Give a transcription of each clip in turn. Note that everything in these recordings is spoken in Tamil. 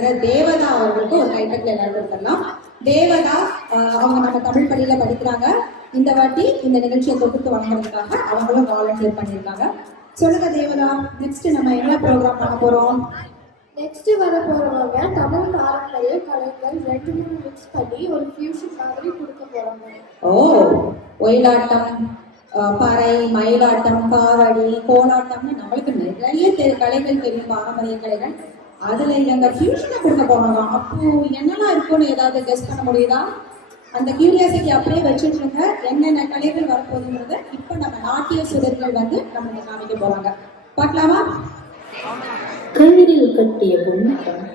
பண்ற தேவதா அவர்களுக்கு ஒரு கைத்தட்டல் எல்லாரும் கொடுத்துடலாம். தேவதா அவங்க நம்ம தமிழ் பள்ளியில படிக்கிறாங்க. இந்த வாட்டி இந்த நிகழ்ச்சியை தொகுத்து வழங்குறதுக்காக அவங்களும் வாலண்டியர் பண்ணியிருக்காங்க. சொல்லுங்க தேவதா, நெக்ஸ்ட் நம்ம என்ன ப்ரோக்ராம் பண்ண போறோம்? நெக்ஸ்ட் வர போறவங்க தமிழ் பாரம்பரிய கலைகள் 2-3 மிக்ஸ் பண்ணி ஒரு ஃபியூஷன் மாதிரி கொடுக்க போறாங்க. ஓ, ஒயிலாட்டம், பறை, மயிலாட்டம், காவடி, கோலாட்டம்னு நம்மளுக்கு நிறைய கலைகள் தெரியும், பாரம்பரிய கலைகள். அதுல இவங்க ஃபியூஷனை கொடுக்க போறாங்க. அப்போ என்னெல்லாம் இருக்கும்னு ஏதாவது கெஸ் பண்ண முடியுதா? அந்த கியூரியாசிட்டி அப்படியே வச்சுட்டு என்னென்ன கலைகள் வரப்போகுதுங்கிறத இப்ப நம்ம நாட்டிய சுடர்கள் வந்து நம்மளுக்கு காமிக்க போறாங்க. பார்க்கலாமா? கயிறில் கட்டிய பொம்மைதான்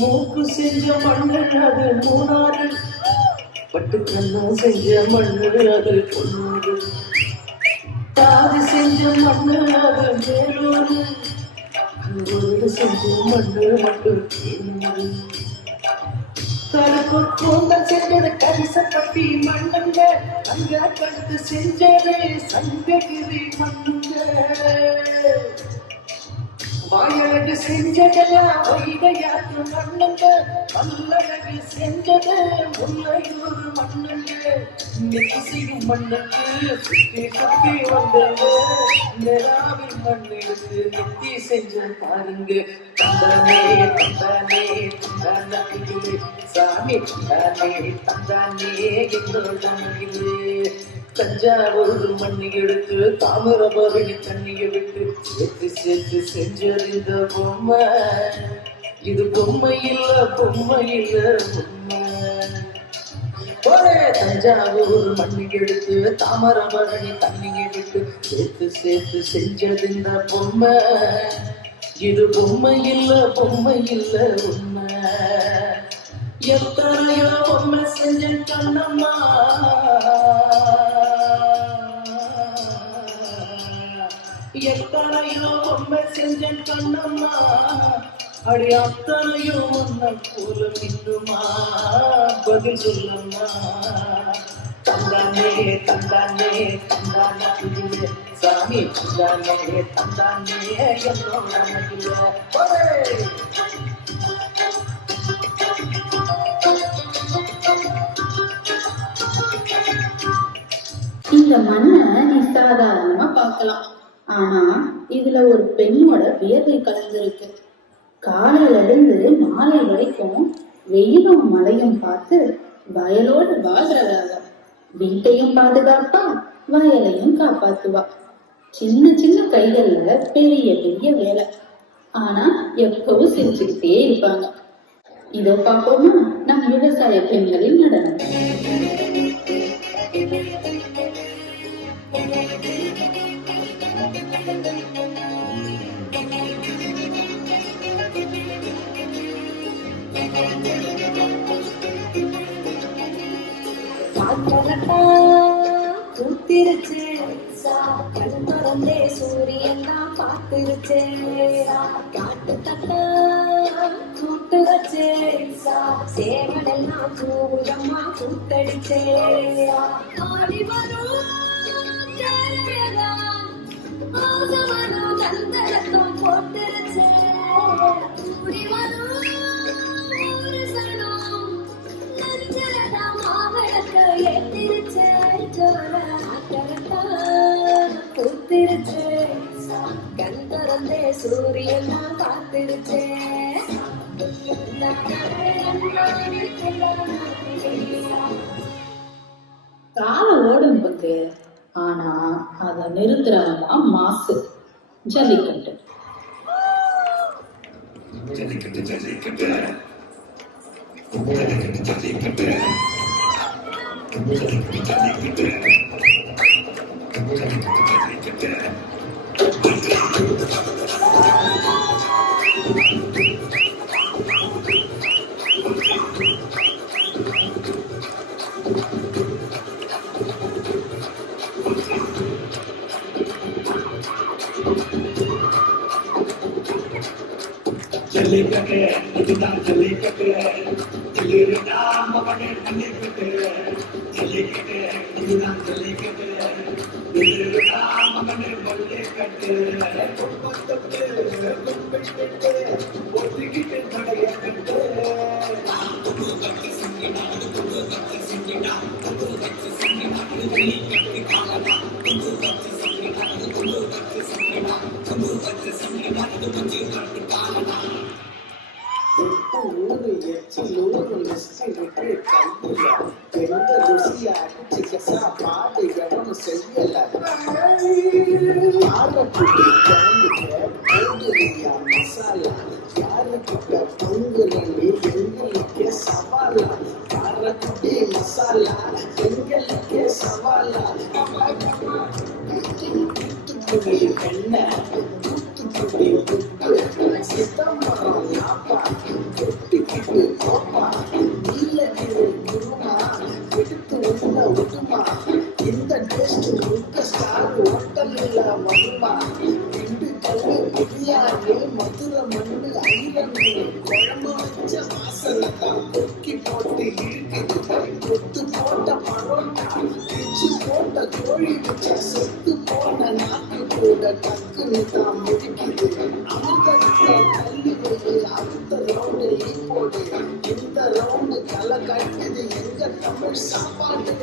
மூக்கு செஞ்ச மண்ணு அது மூணாறு, பட்டுக்கண்ணா செஞ்ச மண்ணு அது பொண்ணூறு, தாதி செஞ்ச மண்ணு அது மேலூரு, செஞ்ச மண்ணு மட்டும் தேனூரு, கருப்பு கூந்தல் செஞ்சது கரிசப்பட்டி மண்ணுங்க, அங்க கழுத்து செஞ்சது சங்ககிரி மண்ணுங்க, வாயழகு செஞ்சதெல்லாம் வைகையாற்று மண்ணுங்க, பல்லழகு செஞ்சது முல்லையூர் மண்ணுங்க, நெத்திசியும் மண்ணுக்கு சுத்தி சுத்தி வந்தது நிலாவில் மண்ணெடுத்து நெத்தி செஞ்ச பாருங்க, தந்தானே தந்தானே தந்தானே சாமி தந்தானே தந்தானே என்னோட மகிழே, தஞ்சாவூர் மண்ணி எடுத்து தாமிரபரணி தண்ணியை விட்டு சேர்த்து சேர்த்து செஞ்சது இந்த பொம்மை, இது பொம்மை இல்ல பொம்மை இல்ல பொம்மை. தஞ்சாவூர் மண்ணி எடுத்து தாமிரபரணி தண்ணியை விட்டு சேர்த்து சேர்த்து செஞ்சது இந்த பொம்மை, இது பொம்மை இல்ல பொம்மை இல்ல உண்மை. எத்தனையோ பொம்மை செஞ்ச கண்ணம்மா, எத்தனையோ பொம்மை செஞ்ச கண்ணம்மா, அடி அத்தனையோ ஒன்ன போல மின்னுமா, பதில் சொல்லம்மா. தந்தானே தந்தானே தந்தானே சாமி தந்தானே தந்தானே என்னோட மகிழ. இந்த மண்ணை நீ சாதாரணமா பார்க்கலாம், ஆனா இதுல ஒரு பெண்ணோட வியர்வை கலந்துருக்கு. காலையில இருந்து மாலை வரைக்கும் வெயிலும் மழையும் பார்த்து வயலோடு வாழ்றதாக, வீட்டையும் பாதுகாப்பா வயலையும் காப்பாத்துவா. சின்ன சின்ன கைகள்ல பெரிய பெரிய வேலை, ஆனா எப்பவும் சிரிச்சுக்கிட்டே இருப்பாங்க. இதோ பார்ப்போமா நம் விவசாய பெண்களின் நடனம். கூத்திருச்சு கண்மறந்தே சூரியன் தான் பார்த்துருச்சு, காட்டு தட்டா கூட்டு வச்சு சேவலெல்லாம் தூரமா கூத்தடிச்சே, ஆடி வரும் கந்தரத்தம் போட்டுருச்சு, கூடி வரும் ஒரு சனம் நஞ்சரதா மாவளத்தை ஏத்திருச்சு, கூத்திருச்சு கந்தரந்தே சூரியன் பார்த்துருச்சு. காலம் ஓடும் பங்கு, ஆனா அத நிறுத்துறவன் மாசு. ஜல்லிக்கட்டு ஜல்லிக்கட்டு ஜல்லிக்கட்டு ஜல்லிக்கட்டு ஜல்லிக்கட்டு ஜல்லிக்கட்டு ஜல்லிக்கட்டு ஜல்லிக்கட்டு. ஜல்லிக்கட்டு இதுதான் ஜல்லிக்கட்டு, ஜல்லிக்கட்டு ஜல்லிக்கட்டு இதுதான் ஜல்லிக்கட்டு. வச்சுக்கிட்டு ஒட்டிக்கிட்டு நடைய கட்டு ஊரு எச்சிலூரு லிஸ்டிருக்கு கையில எந்த ருசியா அடிச்சுக்க பாடு எவனு செய்யல ஆரக்குடி போடுறியா மசாலா யாருக்கிட்ட பொங்குறி எங்களுக்கு சவாலா ஆரக்குடி மசாலா எங்களுக்கு சவாலா தூத்துக்குடி வெண்ணெய் தூத்துக்குடி புட்டு சிதம்பரம் யாப்பா ஒட்டிக்கிட்டு கோப்பா நீலகிரி குருமா எடுத்து உள்ள உடுமா இந்த டேஸ்ட் முக்க ஸ்டார் ஹோட்டல்ல வருமா திண்டுக்கல் பிரியாணி மதுரை மண்ணு ஐரண்டு குழம்பு வச்ச வாசனை தான் கொக்கி போட்டு இழுக்குது கொத்து போட்ட பரோட்டா பிச்சு போட்ட கோழி வச்ச செத்து போன நாக்கு கூட டக்குன்னு தான் முடிக்குது அமிர்தத்தை தள்ளி போய் அடுத்த ரவுண்டு நீ போடு இந்த ரவுண்டு களை கட்டுது எங்க தமிழ் சாப்பாடு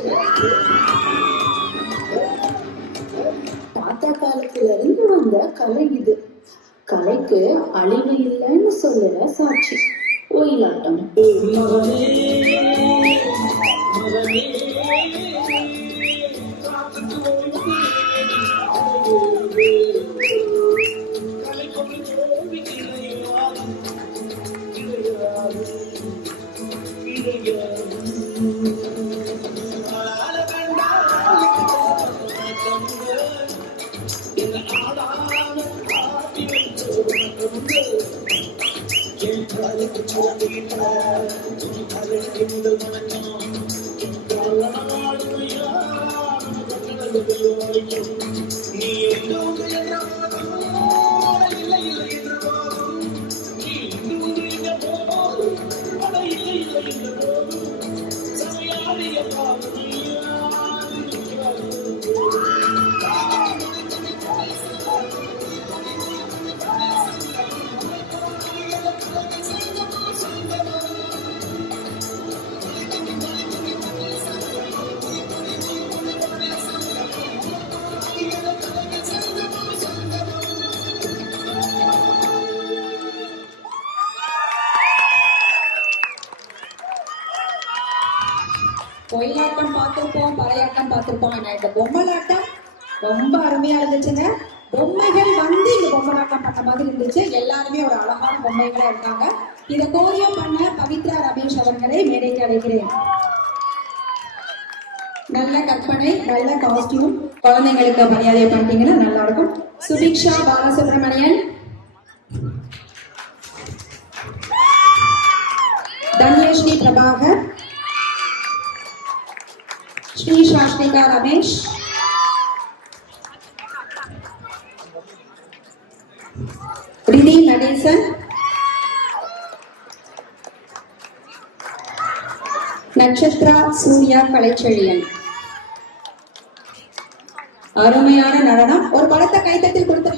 தாத்தா காலத்துல இருந்து வந்த கலை இது. கலைக்கு அழிவு இல்லைன்னு சொல்லுற சாட்சி ஒயிலாட்டம். ஒயிலாட்டம் பார்த்திருப்போம், பறையாட்டம் பார்த்திருப்போம். ஆனா இந்த பொம்மலாட்டம் ரொம்ப அருமையா இருந்துச்சுங்க. பொம்மைகள் வந்து இந்த பொம்மலாட்டம் பண்ண மாதிரி இருந்துச்சு. எல்லாருமே ஒரு அழகான பொம்மைகளா இருக்காங்க. இதை கோரியம் பண்ண பவித்ரா ரமேஷ் அவர்களை மேடைக்கு அழைக்கிறேன். நல்ல கற்பனை, நல்ல காஸ்டியூம், குழந்தைங்களுக்கு மரியாதை பண்ணிட்டீங்கன்னா நல்லா இருக்கும். சுபிக்ஷா பாலசுப்ரமணியன், தன்யஸ்ரீ பிரபாகர், ஸ்ரீ சாஸ்திரிகா ரமேஷ், ரிதி நடேசன், நட்சத்ரா சூர்யா கலைச்செழியன். அருமையான நடனம். ஒரு பலத்த கைத்தட்டில் கொடுத்து